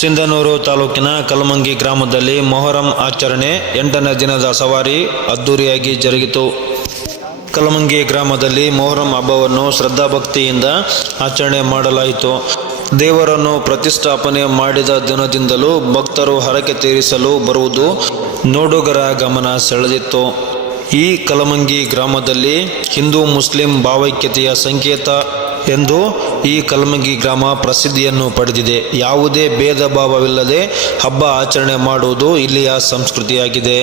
ಸಿಂಧನೂರು ತಾಲೂಕಿನ ಕಲಮಂಗಿ ಗ್ರಾಮದಲ್ಲಿ ಮೊಹರಂ ಆಚರಣೆ 8ನೇ ದಿನದ ಸವಾರಿ ಅದ್ದೂರಿಯಾಗಿ ಜರುಗಿತು. ಕಲಮಂಗಿ ಗ್ರಾಮದಲ್ಲಿ ಮೊಹರಂ ಹಬ್ಬವನ್ನು ಶ್ರದ್ಧಾಭಕ್ತಿಯಿಂದ ಆಚರಣೆ ಮಾಡಲಾಯಿತು. ದೇವರನ್ನು ಪ್ರತಿಷ್ಠಾಪನೆ ಮಾಡಿದ ದಿನದಿಂದಲೂ ಭಕ್ತರು ಹರಕೆ ತೀರಿಸಲು ಬರುವುದು ನೋಡುಗರ ಗಮನ ಸೆಳೆದಿತ್ತು. ಈ ಕಲಮಂಗಿ ಗ್ರಾಮದಲ್ಲಿ ಹಿಂದೂ ಮುಸ್ಲಿಂ ಭಾವೈಕ್ಯತೆಯ ಸಂಕೇತ ಎಂದು ಈ ಕಲಮಂಗಿ ಗ್ರಾಮ ಪ್ರಸಿದ್ಧಿಯನ್ನು ಪಡೆದಿದೆ. ಯಾವುದೇ ಭೇದ ಭಾವವಿಲ್ಲದೆ ಹಬ್ಬ ಆಚರಣೆ ಮಾಡುವುದು ಇಲ್ಲಿಯ ಸಂಸ್ಕೃತಿಯಾಗಿದೆ.